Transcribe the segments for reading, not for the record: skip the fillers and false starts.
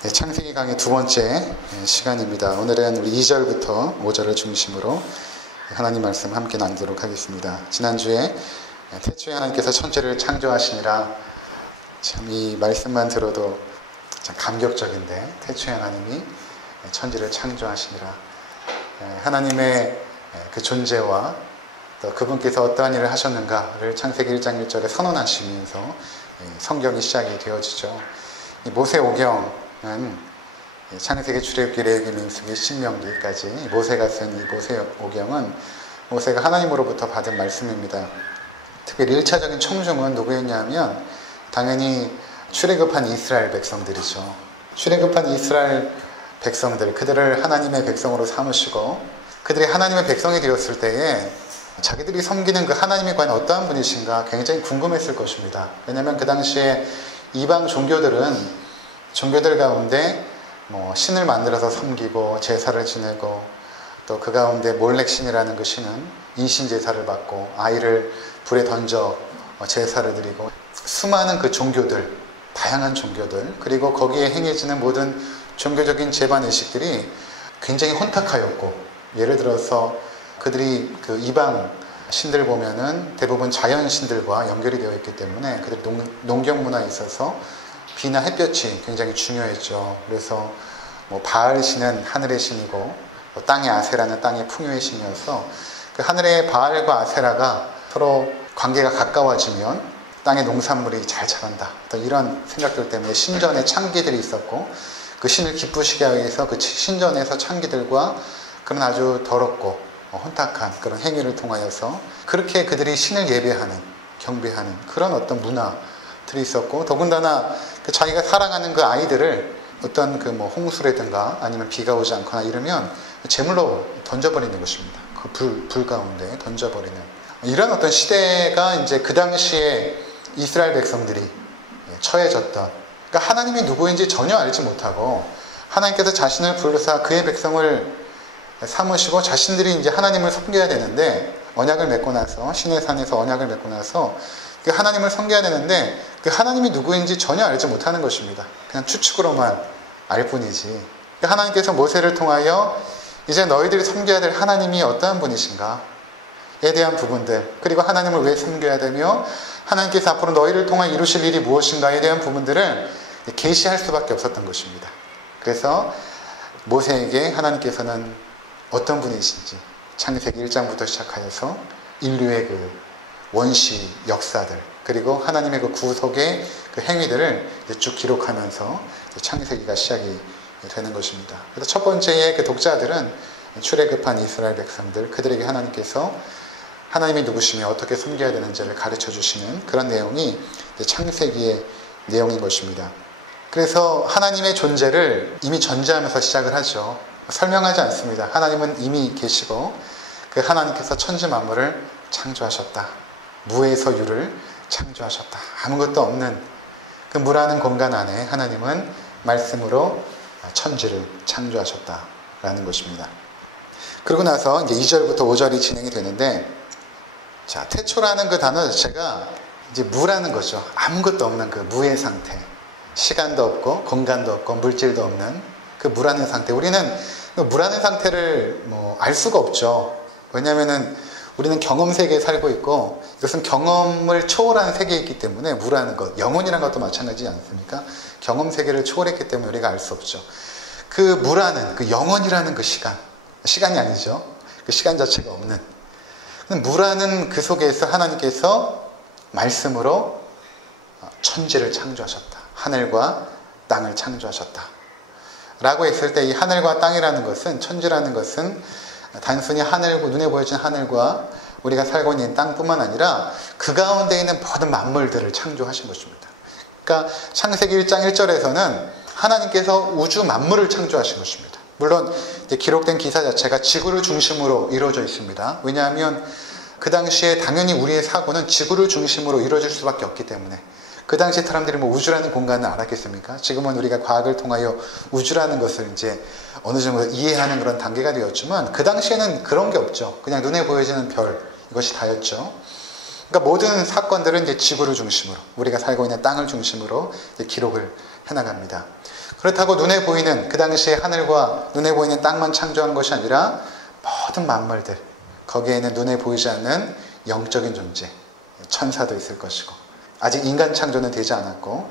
네, 창세기 강의 두 번째 시간입니다. 오늘은 우리 2절부터 5절을 중심으로 하나님 말씀 함께 나누도록 하겠습니다. 지난주에 태초에 하나님께서 천지를 창조하시니라, 참 이 말씀만 들어도 참 감격적인데, 태초에 하나님이 천지를 창조하시니라, 하나님의 그 존재와 또 그분께서 어떠한 일을 하셨는가를 창세기 1장 1절에 선언하시면서 성경이 시작이 되어지죠. 이 모세오경은 창세기, 출애굽기, 레위기, 민수기, 신명기까지 모세가 쓴 이 모세오경은 모세가 하나님으로부터 받은 말씀입니다. 특별히 1차적인 청중은 누구였냐면 당연히 출애굽한 이스라엘 백성들이죠. 출애굽한 이스라엘 백성들, 그들을 하나님의 백성으로 삼으시고 그들이 하나님의 백성이 되었을 때에 자기들이 섬기는 그 하나님이 과연 어떠한 분이신가 굉장히 궁금했을 것입니다. 왜냐하면 그 당시에 이방 종교들 가운데 신을 만들어서 섬기고 제사를 지내고, 또 그 가운데 몰렉신이라는 그 신은 인신 제사를 받고 아이를 불에 던져 제사를 드리고, 수많은 그 종교들, 다양한 종교들, 그리고 거기에 행해지는 모든 종교적인 제반 의식들이 굉장히 혼탁하였고, 예를 들어서 그들이 그 이방 신들 보면은 대부분 자연 신들과 연결이 되어 있기 때문에 그들 농경 문화에 있어서 비나 햇볕이 굉장히 중요했죠. 그래서 바알 신은 하늘의 신이고 땅의 아세라는 땅의 풍요의 신이어서 그 하늘의 바알과 아세라가 서로 관계가 가까워지면 땅의 농산물이 잘 자란다, 이런 생각들 때문에 신전에 창기들이 있었고, 그 신을 기쁘시게 하기 위해서 그 신전에서 창기들과 그런 아주 더럽고 혼탁한 그런 행위를 통하여서 그렇게 그들이 신을 예배하는, 경배하는 그런 어떤 문화들이 있었고, 더군다나 그 자기가 사랑하는 그 아이들을 어떤 그 홍수라든가 아니면 비가 오지 않거나 이러면 제물로 던져버리는 것입니다. 그 불 가운데 던져버리는 이런 어떤 시대가 이제 그 당시에 이스라엘 백성들이 처해졌던, 그러니까 하나님이 누구인지 전혀 알지 못하고 하나님께서 자신을 부르사 그의 백성을 삼으시고 자신들이 이제 하나님을 섬겨야 되는데, 언약을 맺고 나서 시내 산에서 언약을 맺고 나서 그 하나님을 섬겨야 되는데 그 하나님이 누구인지 전혀 알지 못하는 것입니다. 그냥 추측으로만 알 뿐이지. 하나님께서 모세를 통하여 이제 너희들이 섬겨야 될 하나님이 어떠한 분이신가에 대한 부분들, 그리고 하나님을 왜 섬겨야 되며 하나님께서 앞으로 너희를 통해 이루실 일이 무엇인가에 대한 부분들을 계시할 수밖에 없었던 것입니다. 그래서 모세에게 하나님께서는 어떤 분이신지 창세기 1장부터 시작하여서 인류의 그 원시 역사들, 그리고 하나님의 그 구속의 그 행위들을 쭉 기록하면서 창세기가 시작이 되는 것입니다. 그래서 첫 번째의 그 독자들은 출애굽한 이스라엘 백성들, 그들에게 하나님께서 하나님이 누구시며 어떻게 섬겨야 되는지를 가르쳐 주시는 그런 내용이 창세기의 내용인 것입니다. 그래서 하나님의 존재를 이미 전제하면서 시작을 하죠. 설명하지 않습니다. 하나님은 이미 계시고 그 하나님께서 천지 만물을 창조하셨다. 무에서 유를 창조하셨다. 아무것도 없는 그 무라는 공간 안에 하나님은 말씀으로 천지를 창조하셨다라는 것입니다. 그러고 나서 이제 2절부터 5절이 진행이 되는데, 자, 태초라는 그 단어 자체가 이제 무라는 거죠. 아무것도 없는 그 무의 상태. 시간도 없고 공간도 없고 물질도 없는 그 무라는 상태. 우리는 그 무라는 상태를 알 수가 없죠. 왜냐하면은 우리는 경험 세계에 살고 있고 이것은 경험을 초월한 세계에 있기 때문에 무라는 것, 영혼이라는 것도 마찬가지지 않습니까? 경험 세계를 초월했기 때문에 우리가 알 수 없죠. 그 무라는, 그 영혼이라는 그 시간이 아니죠. 그 시간 자체가 없는 무라는 그 속에서 하나님께서 말씀으로 천지를 창조하셨다. 하늘과 땅을 창조하셨다. 라고 했을 때 이 하늘과 땅이라는 것은, 천지라는 것은 단순히 눈에 보여지는 하늘과 우리가 살고 있는 땅뿐만 아니라 그 가운데 있는 모든 만물들을 창조하신 것입니다. 그러니까 창세기 1장 1절에서는 하나님께서 우주 만물을 창조하신 것입니다. 물론 기록된 기사 자체가 지구를 중심으로 이루어져 있습니다. 왜냐하면 그 당시에 당연히 우리의 사고는 지구를 중심으로 이루어질 수밖에 없기 때문에. 그 당시 사람들이 우주라는 공간을 알았겠습니까? 지금은 우리가 과학을 통하여 우주라는 것을 이제 어느 정도 이해하는 그런 단계가 되었지만 그 당시에는 그런 게 없죠. 그냥 눈에 보여지는 별, 이것이 다였죠. 그러니까 모든 사건들은 이제 지구를 중심으로, 우리가 살고 있는 땅을 중심으로 기록을 해나갑니다. 그렇다고 눈에 보이는 그 당시에 하늘과 눈에 보이는 땅만 창조한 것이 아니라 모든 만물들, 거기에는 눈에 보이지 않는 영적인 존재, 천사도 있을 것이고, 아직 인간 창조는 되지 않았고,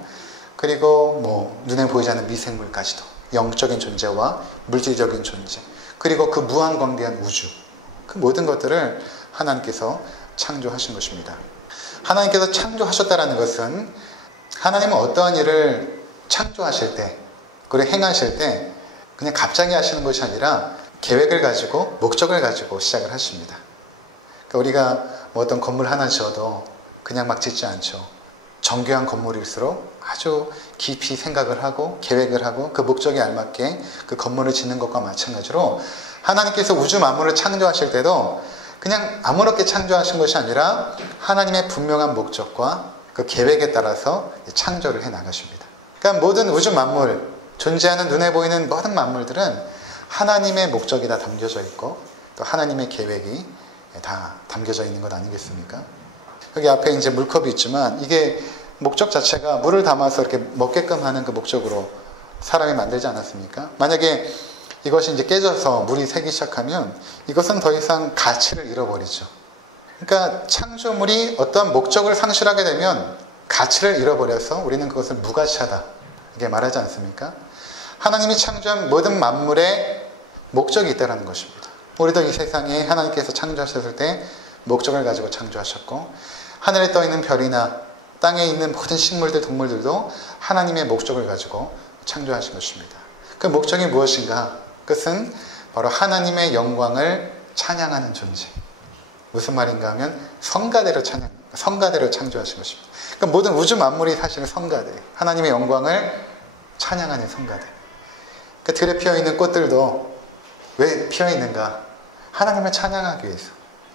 그리고 눈에 보이지 않는 미생물까지도 영적인 존재와 물질적인 존재, 그리고 그 무한광대한 우주, 그 모든 것들을 하나님께서 창조하신 것입니다. 하나님께서 창조하셨다는 것은 하나님은 어떠한 일을 창조하실 때, 그리고 행하실 때 그냥 갑자기 하시는 것이 아니라 계획을 가지고 목적을 가지고 시작을 하십니다. 그러니까 우리가 어떤 건물 하나 지어도 그냥 막 짓지 않죠. 정교한 건물일수록 아주 깊이 생각을 하고 계획을 하고 그 목적에 알맞게 그 건물을 짓는 것과 마찬가지로 하나님께서 우주 만물을 창조하실 때도 그냥 아무렇게 창조하신 것이 아니라 하나님의 분명한 목적과 그 계획에 따라서 창조를 해 나가십니다. 그러니까 모든 우주 만물, 존재하는 눈에 보이는 모든 만물들은 하나님의 목적이 다 담겨져 있고 또 하나님의 계획이 다 담겨져 있는 것 아니겠습니까? 여기 앞에 이제 물컵이 있지만 이게 목적 자체가 물을 담아서 이렇게 먹게끔 하는 그 목적으로 사람이 만들지 않았습니까? 만약에 이것이 이제 깨져서 물이 새기 시작하면 이것은 더 이상 가치를 잃어버리죠. 그러니까 창조물이 어떤 목적을 상실하게 되면 가치를 잃어버려서 우리는 그것을 무가치하다 이렇게 말하지 않습니까? 하나님이 창조한 모든 만물에 목적이 있다는 것입니다. 우리도 이 세상에 하나님께서 창조하셨을 때 목적을 가지고 창조하셨고 하늘에 떠 있는 별이나 땅에 있는 모든 식물들, 동물들도 하나님의 목적을 가지고 창조하신 것입니다. 그 목적이 무엇인가? 그것은 바로 하나님의 영광을 찬양하는 존재. 무슨 말인가 하면 성가대로 창조하신 것입니다. 그러니까 모든 우주 만물이 사실은 성가대, 하나님의 영광을 찬양하는 성가대. 그 들에 피어있는 꽃들도 왜 피어있는가? 하나님을 찬양하기 위해서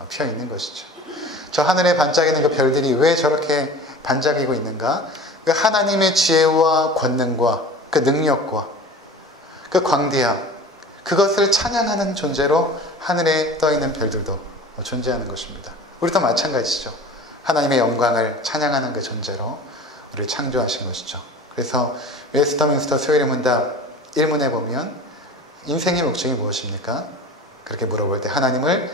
피어있는 것이죠. 저 하늘에 반짝이는 그 별들이 왜 저렇게 반짝이고 있는가? 그 하나님의 지혜와 권능과 그 능력과 그 광대함, 그것을 찬양하는 존재로 하늘에 떠있는 별들도 존재하는 것입니다. 우리도 마찬가지죠. 하나님의 영광을 찬양하는 그 존재로 우리를 창조하신 것이죠. 그래서 웨스터민스터 소요리 문답 1문에 보면 인생의 목적이 무엇입니까? 그렇게 물어볼 때 하나님을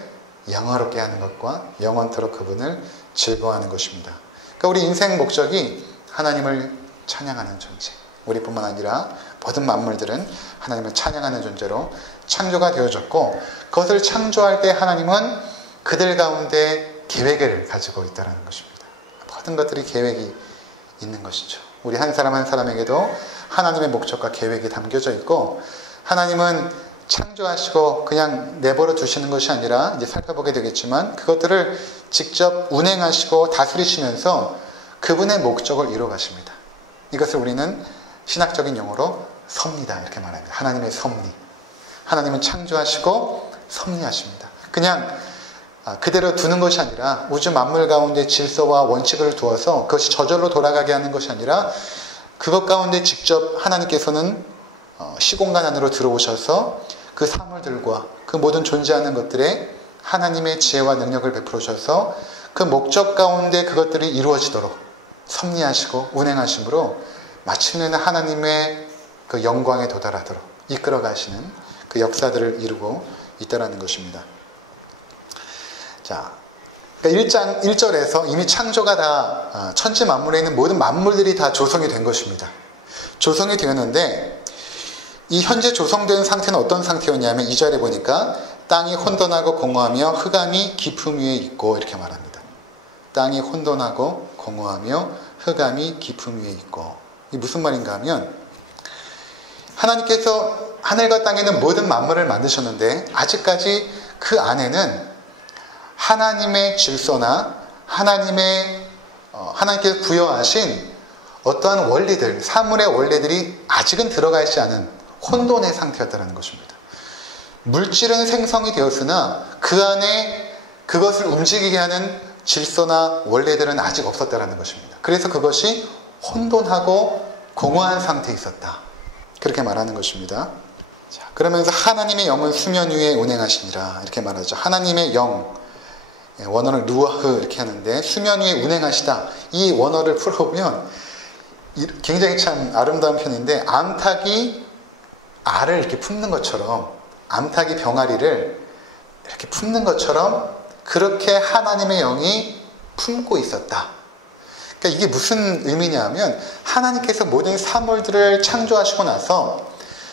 영화롭게 하는 것과 영원토록 그분을 즐거워하는 것입니다. 그러니까 우리 인생 목적이 하나님을 찬양하는 존재. 우리뿐만 아니라 모든 만물들은 하나님을 찬양하는 존재로 창조가 되어졌고 그것을 창조할 때 하나님은 그들 가운데 계획을 가지고 있다는 것입니다. 모든 것들이 계획이 있는 것이죠. 우리 한 사람 한 사람에게도 하나님의 목적과 계획이 담겨져 있고 하나님은 창조하시고 그냥 내버려 두시는 것이 아니라 이제 살펴보게 되겠지만 그것들을 직접 운행하시고 다스리시면서 그분의 목적을 이루어 가십니다. 이것을 우리는 신학적인 용어로 섭리다 이렇게 말합니다. 하나님의 섭리. 하나님은 창조하시고 섭리하십니다. 그냥 그대로 두는 것이 아니라 우주 만물 가운데 질서와 원칙을 두어서 그것이 저절로 돌아가게 하는 것이 아니라 그것 가운데 직접 하나님께서는 시공간 안으로 들어오셔서 그 사물들과 그 모든 존재하는 것들에 하나님의 지혜와 능력을 베풀어 주셔서 그 목적 가운데 그것들이 이루어지도록 섭리하시고 운행하심으로 마침내는 하나님의 그 영광에 도달하도록 이끌어 가시는 그 역사들을 이루고 있다는 것입니다. 자, 그러니까 1절에서 이미 창조가 다 천지 만물에 있는 모든 만물들이 다 조성이 된 것입니다. 조성이 되었는데 이 현재 조성된 상태는 어떤 상태였냐면 2절에 보니까 땅이 혼돈하고 공허하며 흑암이 깊음 위에 있고 이렇게 말합니다. 땅이 혼돈하고 공허하며 흑암이 깊음 위에 있고 이게 무슨 말인가 하면 하나님께서 하늘과 땅에 있는 모든 만물을 만드셨는데 아직까지 그 안에는 하나님의 질서나 하나님께서 부여하신 어떠한 원리들, 사물의 원리들이 아직은 들어가 있지 않은 혼돈의 상태였다는 것입니다. 물질은 생성이 되었으나 그 안에 그것을 움직이게 하는 질서나 원리들은 아직 없었다는 것입니다. 그래서 그것이 혼돈하고 공허한 상태에 있었다. 그렇게 말하는 것입니다. 자, 그러면서 하나님의 영은 수면 위에 운행하시니라 이렇게 말하죠. 하나님의 영, 원어는 루아흐 이렇게 하는데 수면 위에 운행하시다. 이 원어를 풀어보면 굉장히 참 아름다운 표현인데, 암탉이 알을 이렇게 품는 것처럼, 암탉이 병아리를 이렇게 품는 것처럼 그렇게 하나님의 영이 품고 있었다. 그러니까 이게 무슨 의미냐면, 하나님께서 모든 사물들을 창조하시고 나서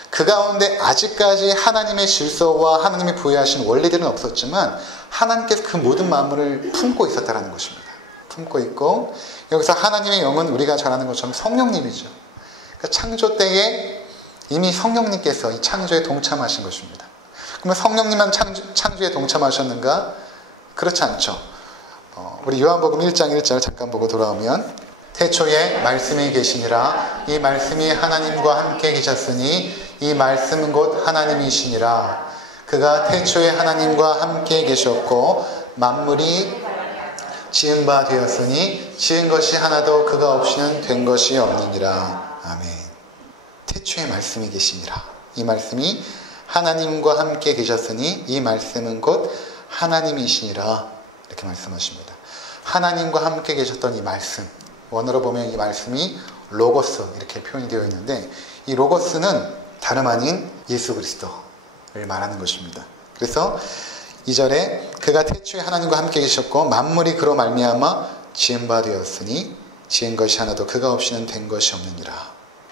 그 가운데 아직까지 하나님의 질서와 하나님이 부여하신 원리들은 없었지만 하나님께서 그 모든 만물을 품고 있었다는 것입니다. 품고 있고, 여기서 하나님의 영은 우리가 잘 아는 것처럼 성령님이죠. 그러니까 창조 때에 이미 성령님께서 이 창조에 동참하신 것입니다. 그러면 성령님만 창조에 동참하셨는가? 그렇지 않죠. 우리 요한복음 1장 1절 잠깐 보고 돌아오면, 태초에 말씀이 계시니라. 이 말씀이 하나님과 함께 계셨으니 이 말씀은 곧 하나님이시니라. 그가 태초에 하나님과 함께 계셨고 만물이 지은 바 되었으니 지은 것이 하나도 그가 없이는 된 것이 없느니라. 아멘. 태초에 말씀이 계시니라. 이 말씀이 하나님과 함께 계셨으니 이 말씀은 곧 하나님이시니라. 이렇게 말씀하십니다. 하나님과 함께 계셨던 이 말씀, 원어로 보면 이 말씀이 로고스 이렇게 표현이 되어 있는데, 이 로고스는 다름 아닌 예수 그리스도를 말하는 것입니다. 그래서 2절에 그가 태초에 하나님과 함께 계셨고 만물이 그로 말미암아 지은 바 되었으니 지은 것이 하나도 그가 없이는 된 것이 없느니라.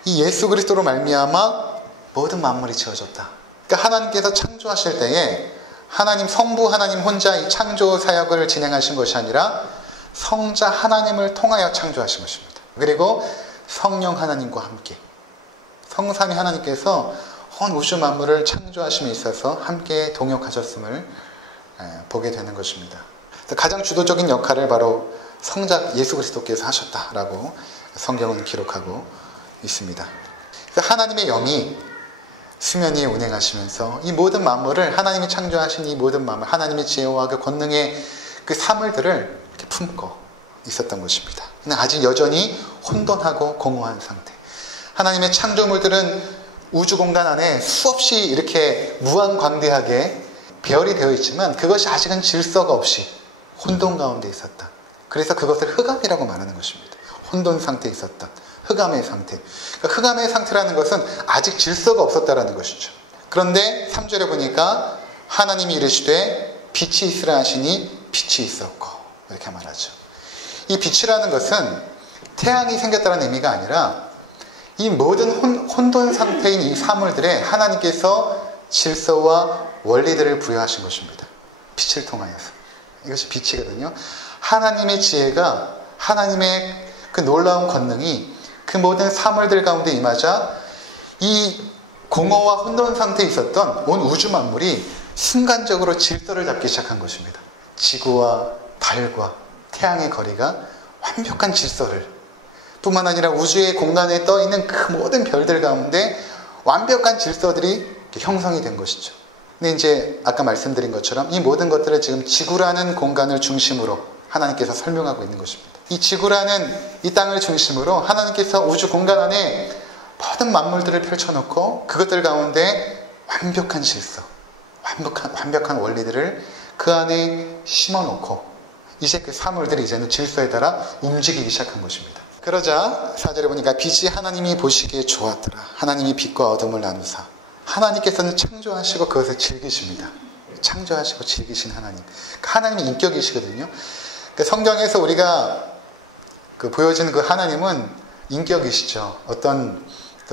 이 예수 그리스도로 말미암아 모든 만물이 지어졌다. 그러니까 하나님께서 창조하실 때에 하나님, 성부 하나님 혼자 이 창조 사역을 진행하신 것이 아니라 성자 하나님을 통하여 창조하신 것입니다. 그리고 성령 하나님과 함께, 성삼위 하나님께서 온 우주 만물을 창조하심에 있어서 함께 동역하셨음을 보게 되는 것입니다. 가장 주도적인 역할을 바로 성자 예수 그리스도께서 하셨다라고 성경은 기록하고 있습니다. 하나님의 영이 수면 위에 운행하시면서 이 모든 만물을, 하나님이 창조하신 이 모든 만물, 하나님의 지혜와 그 권능의 그 사물들을 이렇게 품고 있었던 것입니다. 근데 아직 여전히 혼돈하고 공허한 상태. 하나님의 창조물들은 우주 공간 안에 수없이 이렇게 무한광대하게 배열이 되어 있지만 그것이 아직은 질서가 없이 혼돈 가운데 있었다. 그래서 그것을 흑암이라고 말하는 것입니다. 혼돈 상태에 있었다. 흑암의 상태. 그러니까 흑암의 상태라는 것은 아직 질서가 없었다라는 것이죠. 그런데 3절에 보니까 하나님이 이르시되 빛이 있으라 하시니 빛이 있었고, 이렇게 말하죠. 이 빛이라는 것은 태양이 생겼다는 의미가 아니라 이 모든 혼돈 상태인 이 사물들에 하나님께서 질서와 원리들을 부여하신 것입니다. 빛을 통하여서. 이것이 빛이거든요. 하나님의 지혜가, 하나님의 그 놀라운 권능이 그 모든 사물들 가운데 임하자 이 공허와 혼돈 상태에 있었던 온 우주 만물이 순간적으로 질서를 잡기 시작한 것입니다. 지구와 달과 태양의 거리가 완벽한 질서를, 뿐만 아니라 우주의 공간에 떠있는 그 모든 별들 가운데 완벽한 질서들이 형성이 된 것이죠. 근데 이제 아까 말씀드린 것처럼 이 모든 것들을 지금 지구라는 공간을 중심으로 하나님께서 설명하고 있는 것입니다. 이 지구라는 이 땅을 중심으로 하나님께서 우주 공간 안에 모든 만물들을 펼쳐놓고 그것들 가운데 완벽한 질서, 완벽한 원리들을 그 안에 심어놓고 이제 그 사물들이 이제는 질서에 따라 움직이기 시작한 것입니다. 그러자 4절에 보니까 빛이 하나님이 보시기에 좋았더라. 하나님이 빛과 어둠을 나누사. 하나님께서는 창조하시고 그것을 즐기십니다. 창조하시고 즐기신 하나님. 하나님이 인격이시거든요. 성경에서 우리가 보여지는 그 하나님은 인격이시죠. 어떤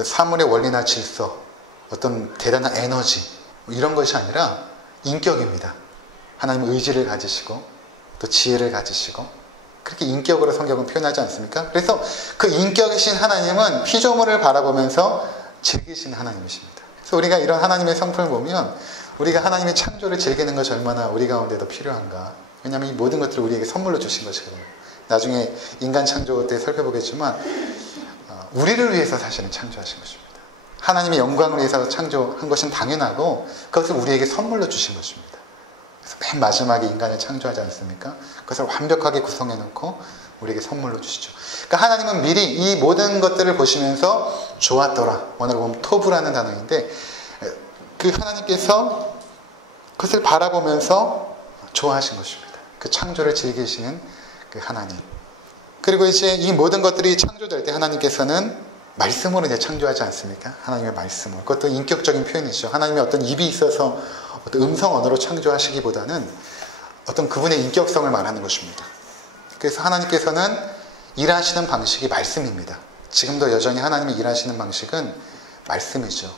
사물의 원리나 질서, 어떤 대단한 에너지, 이런 것이 아니라 인격입니다. 하나님은 의지를 가지시고 또 지혜를 가지시고 그렇게 인격으로 성경은 표현하지 않습니까? 그래서 그 인격이신 하나님은 피조물을 바라보면서 즐기신 하나님이십니다. 그래서 우리가 이런 하나님의 성품을 보면 우리가 하나님의 창조를 즐기는 것이 얼마나 우리 가운데도 필요한가. 왜냐하면 이 모든 것들을 우리에게 선물로 주신 것이거든요. 나중에 인간 창조 때 살펴보겠지만 우리를 위해서 사실은 창조하신 것입니다. 하나님의 영광을 위해서 창조한 것은 당연하고 그것을 우리에게 선물로 주신 것입니다. 그래서 맨 마지막에 인간을 창조하지 않습니까? 그것을 완벽하게 구성해 놓고 우리에게 선물로 주시죠. 그러니까 하나님은 미리 이 모든 것들을 보시면서 좋았더라. 원어로 보면 토브라는 단어인데 그 하나님께서 그것을 바라보면서 좋아하신 것입니다. 그 창조를 즐기시는 그 하나님. 그리고 이제 이 모든 것들이 창조될 때 하나님께서는 말씀으로 이제 창조하지 않습니까? 하나님의 말씀으로. 그것도 인격적인 표현이죠. 하나님의 어떤 입이 있어서 어떤 음성 언어로 창조하시기보다는 어떤 그분의 인격성을 말하는 것입니다. 그래서 하나님께서는 일하시는 방식이 말씀입니다. 지금도 여전히 하나님이 일하시는 방식은 말씀이죠.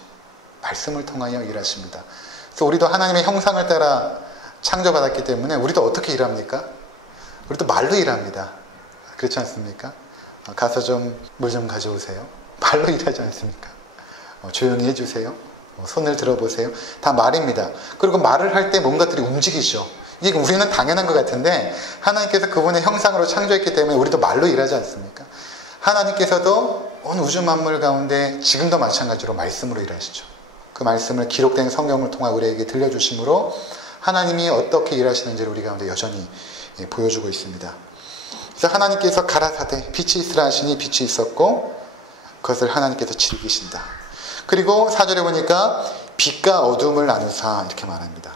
말씀을 통하여 일하십니다. 그래서 우리도 하나님의 형상을 따라 창조받았기 때문에 우리도 어떻게 일합니까? 우리도 말로 일합니다. 그렇지 않습니까? 가서 좀 물 좀 가져오세요. 말로 일하지 않습니까? 조용히 해주세요. 손을 들어보세요. 다 말입니다. 그리고 말을 할 때 뭔가들이 움직이죠. 이게 우리는 당연한 것 같은데 하나님께서 그분의 형상으로 창조했기 때문에 우리도 말로 일하지 않습니까? 하나님께서도 온 우주 만물 가운데 지금도 마찬가지로 말씀으로 일하시죠. 그 말씀을 기록된 성경을 통해 우리에게 들려주심으로 하나님이 어떻게 일하시는지를 우리 가운데 여전히 보여주고 있습니다. 그래서 하나님께서 가라사대 빛이 있으라 하시니 빛이 있었고 그것을 하나님께서 즐기신다. 그리고 4절에 보니까 빛과 어둠을 나누사 이렇게 말합니다.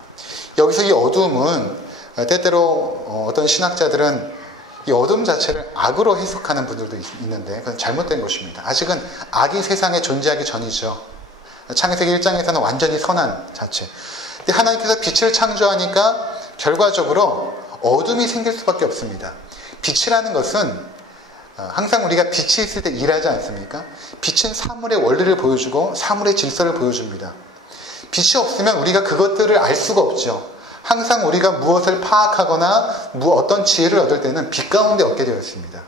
여기서 이 어둠은 때때로 어떤 신학자들은 이 어둠 자체를 악으로 해석하는 분들도 있는데 그건 잘못된 것입니다. 아직은 악이 세상에 존재하기 전이죠. 창세기 1장에서는 완전히 선한 자체. 근데 하나님께서 빛을 창조하니까 결과적으로 어둠이 생길 수밖에 없습니다. 빛이라는 것은 항상 우리가 빛이 있을 때 일하지 않습니까? 빛은 사물의 원리를 보여주고 사물의 질서를 보여줍니다. 빛이 없으면 우리가 그것들을 알 수가 없죠. 항상 우리가 무엇을 파악하거나 어떤 지혜를 얻을 때는 빛 가운데 얻게 되어 있습니다.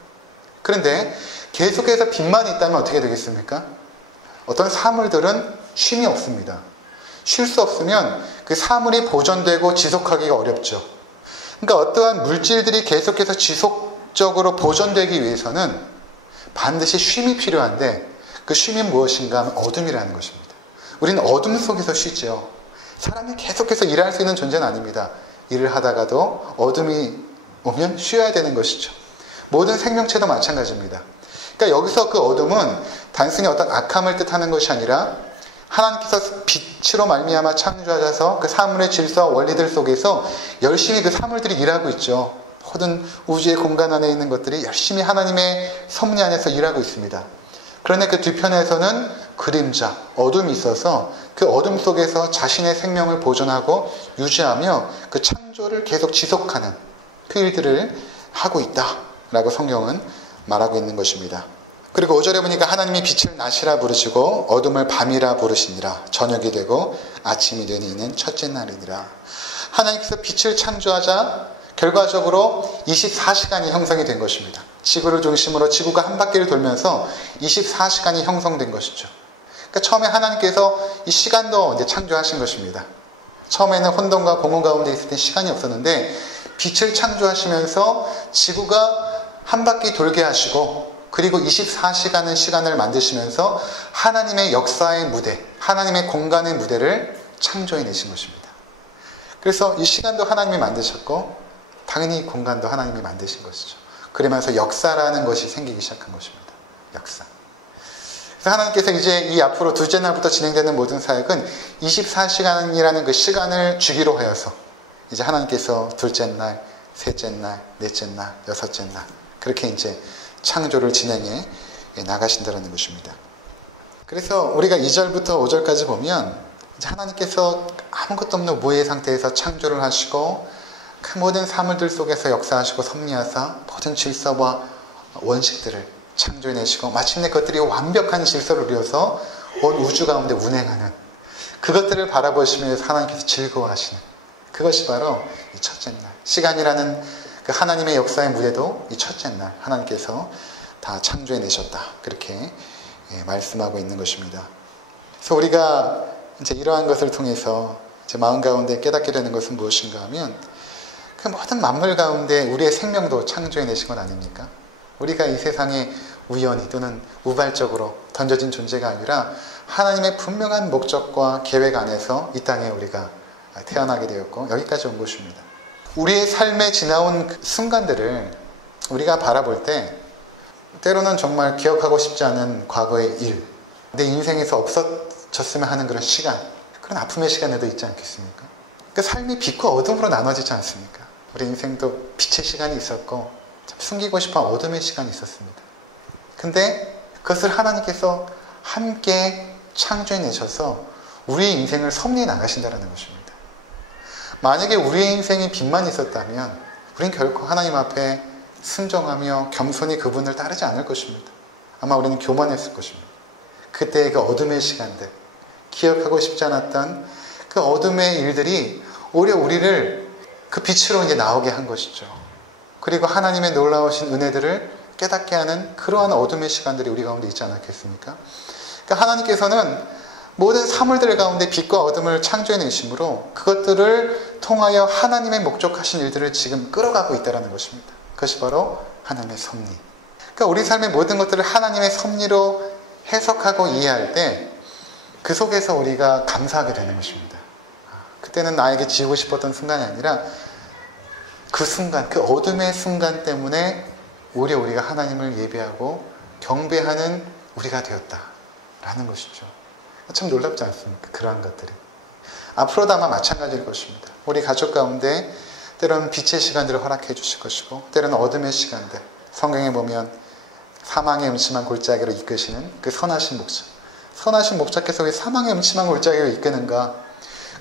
그런데 계속해서 빛만 있다면 어떻게 되겠습니까? 어떤 사물들은 쉼이 없습니다. 쉴 수 없으면 그 사물이 보존되고 지속하기가 어렵죠. 그러니까 어떠한 물질들이 계속해서 지속적으로 보존되기 위해서는 반드시 쉼이 필요한데 그 쉼이 무엇인가 하면 어둠이라는 것입니다. 우리는 어둠 속에서 쉬죠. 사람이 계속해서 일할 수 있는 존재는 아닙니다. 일을 하다가도 어둠이 오면 쉬어야 되는 것이죠. 모든 생명체도 마찬가지입니다. 그러니까 여기서 그 어둠은 단순히 어떤 악함을 뜻하는 것이 아니라 하나님께서 빛으로 말미암아 창조하셔서 그 사물의 질서와 원리들 속에서 열심히 그 사물들이 일하고 있죠. 모든 우주의 공간 안에 있는 것들이 열심히 하나님의 섭리 안에서 일하고 있습니다. 그런데 그 뒤편에서는 그림자, 어둠이 있어서 그 어둠 속에서 자신의 생명을 보존하고 유지하며 그 창조를 계속 지속하는 그 일들을 하고 있다라고 성경은 말하고 있는 것입니다. 그리고 5절에 보니까 하나님이 빛을 낮이라 부르시고 어둠을 밤이라 부르시니라. 저녁이 되고 아침이 되니 이는 첫째 날이니라. 하나님께서 빛을 창조하자 결과적으로 24시간이 형성이 된 것입니다. 지구를 중심으로 지구가 한 바퀴를 돌면서 24시간이 형성된 것이죠. 그러니까 처음에 하나님께서 이 시간도 이제 창조하신 것입니다. 처음에는 혼돈과 공허 가운데 있을 때 시간이 없었는데 빛을 창조하시면서 지구가 한 바퀴 돌게 하시고 그리고 24시간의 시간을 만드시면서 하나님의 역사의 무대, 하나님의 공간의 무대를 창조해내신 것입니다. 그래서 이 시간도 하나님이 만드셨고 당연히 공간도 하나님이 만드신 것이죠. 그러면서 역사라는 것이 생기기 시작한 것입니다. 역사. 그래서 하나님께서 이제 이 앞으로 둘째 날부터 진행되는 모든 사역은 24시간이라는 그 시간을 주기로 하여서 이제 하나님께서 둘째 날, 셋째 날, 넷째 날, 여섯째 날 그렇게 이제 창조를 진행해 나가신다는 것입니다. 그래서 우리가 2절부터 5절까지 보면 이제 하나님께서 아무것도 없는 무의 상태에서 창조를 하시고 그 모든 사물들 속에서 역사하시고 섭리하사 모든 질서와 원칙들을 창조해내시고 마침내 그것들이 완벽한 질서를 이루어서 온 우주 가운데 운행하는 그것들을 바라보시면서 하나님께서 즐거워하시는 그것이 바로 이 첫째 날 시간이라는 그 하나님의 역사의 무대도 이 첫째 날 하나님께서 다 창조해내셨다 그렇게 말씀하고 있는 것입니다. 그래서 우리가 이제 이러한 것을 통해서 제 마음 가운데 깨닫게 되는 것은 무엇인가 하면 그 모든 만물 가운데 우리의 생명도 창조해내신 건 아닙니까? 우리가 이 세상에 우연히 또는 우발적으로 던져진 존재가 아니라 하나님의 분명한 목적과 계획 안에서 이 땅에 우리가 태어나게 되었고 여기까지 온 것입니다. 우리의 삶에 지나온 그 순간들을 우리가 바라볼 때 때로는 정말 기억하고 싶지 않은 과거의 일, 내 인생에서 없어졌으면 하는 그런 시간, 그런 아픔의 시간에도 있지 않겠습니까? 그 삶이 빛과 어둠으로 나눠지지 않습니까? 우리 인생도 빛의 시간이 있었고 숨기고 싶은 어둠의 시간이 있었습니다. 근데 그것을 하나님께서 함께 창조해내셔서 우리의 인생을 섭리해 나가신다는 것입니다. 만약에 우리의 인생에 빛만 있었다면 우린 결코 하나님 앞에 순종하며 겸손히 그분을 따르지 않을 것입니다. 아마 우리는 교만했을 것입니다. 그때의 그 어둠의 시간들, 기억하고 싶지 않았던 그 어둠의 일들이 오히려 우리를 그 빛으로 이제 나오게 한 것이죠. 그리고 하나님의 놀라우신 은혜들을 깨닫게 하는 그러한 어둠의 시간들이 우리 가운데 있지 않았겠습니까? 그러니까 하나님께서는 모든 사물들 가운데 빛과 어둠을 창조해내심으로 그것들을 통하여 하나님의 목적하신 일들을 지금 끌어가고 있다는 것입니다. 그것이 바로 하나님의 섭리. 그러니까 우리 삶의 모든 것들을 하나님의 섭리로 해석하고 이해할 때 그 속에서 우리가 감사하게 되는 것입니다. 그때는 나에게 지우고 싶었던 순간이 아니라 그 순간, 그 어둠의 순간 때문에 오히려 우리가 하나님을 예배하고 경배하는 우리가 되었다라는 것이죠. 참 놀랍지 않습니까? 그러한 것들이. 앞으로도 아마 마찬가지일 것입니다. 우리 가족 가운데 때로는 빛의 시간들을 허락해 주실 것이고 때로는 어둠의 시간들, 성경에 보면 사망의 음침한 골짜기로 이끄시는 그 선하신 목자, 선하신 목자께서 왜 사망의 음침한 골짜기로 이끄는가?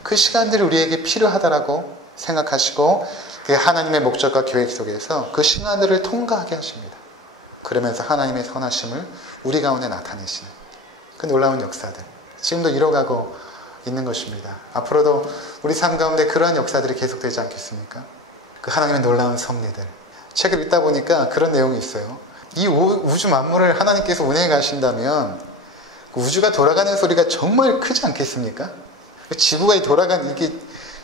그 시간들이 우리에게 필요하다라고 생각하시고 그 하나님의 목적과 계획 속에서 그 시간들을 통과하게 하십니다. 그러면서 하나님의 선하심을 우리 가운데 나타내시는 그 놀라운 역사들 지금도 이뤄가고 있는 것입니다. 앞으로도 우리 삶 가운데 그러한 역사들이 계속되지 않겠습니까? 그 하나님의 놀라운 섭리들. 책을 읽다 보니까 그런 내용이 있어요. 이 우주 만물을 하나님께서 운행해 가신다면 우주가 돌아가는 소리가 정말 크지 않겠습니까? 지구가 돌아가는 이게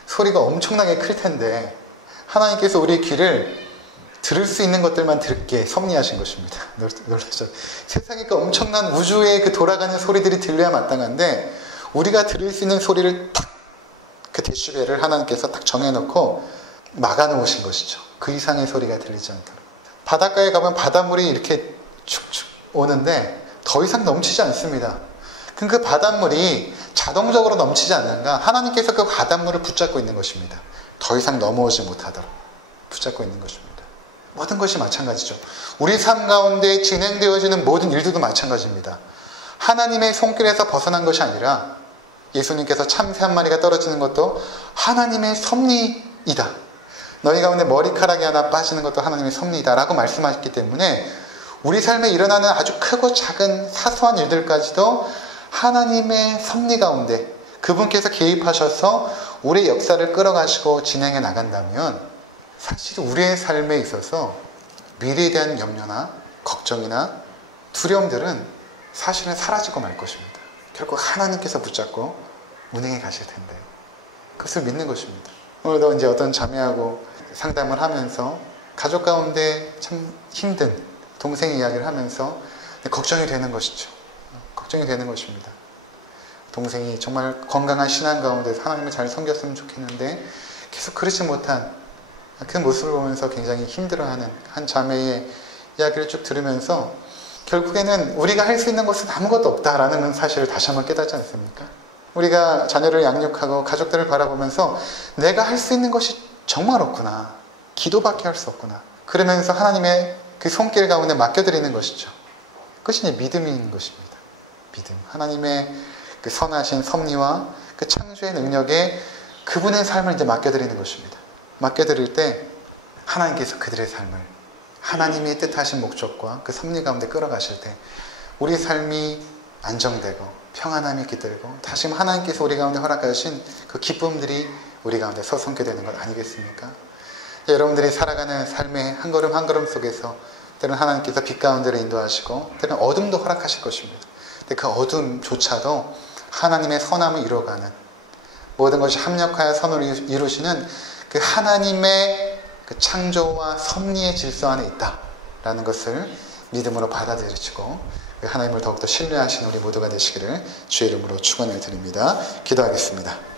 소리가 엄청나게 클 텐데 하나님께서 우리의 귀를 들을 수 있는 것들만 듣게 섭리하신 것입니다. 놀라죠? 세상에 그 엄청난 우주의 그 돌아가는 소리들이 들려야 마땅한데 우리가 들을 수 있는 소리를 딱 그 데시벨을 하나님께서 딱 정해놓고 막아놓으신 것이죠. 그 이상의 소리가 들리지 않도록. 바닷가에 가면 바닷물이 이렇게 축축 오는데 더 이상 넘치지 않습니다. 그럼 그 바닷물이 자동적으로 넘치지 않는가? 하나님께서 그 바닷물을 붙잡고 있는 것입니다. 더 이상 넘어오지 못하도록 붙잡고 있는 것입니다. 모든 것이 마찬가지죠. 우리 삶 가운데 진행되어지는 모든 일들도 마찬가지입니다. 하나님의 손길에서 벗어난 것이 아니라 예수님께서 참새 한 마리가 떨어지는 것도 하나님의 섭리이다. 너희 가운데 머리카락이 하나 빠지는 것도 하나님의 섭리이다 라고 말씀하셨기 때문에 우리 삶에 일어나는 아주 크고 작은 사소한 일들까지도 하나님의 섭리 가운데 그분께서 개입하셔서 우리의 역사를 끌어가시고 진행해 나간다면 사실 우리의 삶에 있어서 미래에 대한 염려나 걱정이나 두려움들은 사실은 사라지고 말 것입니다. 결국 하나님께서 붙잡고 운행해 가실 텐데 그것을 믿는 것입니다. 오늘도 이제 어떤 자매하고 상담을 하면서 가족 가운데 참 힘든 동생 이야기를 하면서 걱정이 되는 것이죠. 걱정이 되는 것입니다. 동생이 정말 건강한 신앙 가운데 하나님을 잘 섬겼으면 좋겠는데 계속 그렇지 못한 그 모습을 보면서 굉장히 힘들어하는 한 자매의 이야기를 쭉 들으면서 결국에는 우리가 할 수 있는 것은 아무것도 없다라는 사실을 다시 한번 깨닫지 않습니까? 우리가 자녀를 양육하고 가족들을 바라보면서 내가 할 수 있는 것이 정말 없구나. 기도밖에 할 수 없구나. 그러면서 하나님의 그 손길 가운데 맡겨드리는 것이죠. 그것이 이제 믿음인 것입니다. 믿음. 하나님의 그 선하신 섭리와 그 창조의 능력에 그분의 삶을 이제 맡겨드리는 것입니다. 맡겨드릴 때 하나님께서 그들의 삶을 하나님이 뜻하신 목적과 그 섭리 가운데 끌어가실 때 우리 삶이 안정되고 평안함이 깃들고 다시금 하나님께서 우리 가운데 허락하신 그 기쁨들이 우리 가운데 서성게 되는 것 아니겠습니까? 여러분들이 살아가는 삶의 한 걸음 한 걸음 속에서 때로는 하나님께서 빛 가운데를 인도하시고 때로는 어둠도 허락하실 것입니다. 근데 그 어둠조차도 하나님의 선함을 이루어가는 모든 것이 합력하여 선을 이루시는 그 하나님의 그 창조와 섭리의 질서 안에 있다라는 것을 믿음으로 받아들이시고 하나님을 더욱더 신뢰하시는 우리 모두가 되시기를 주의 이름으로 축원을 드립니다. 기도하겠습니다.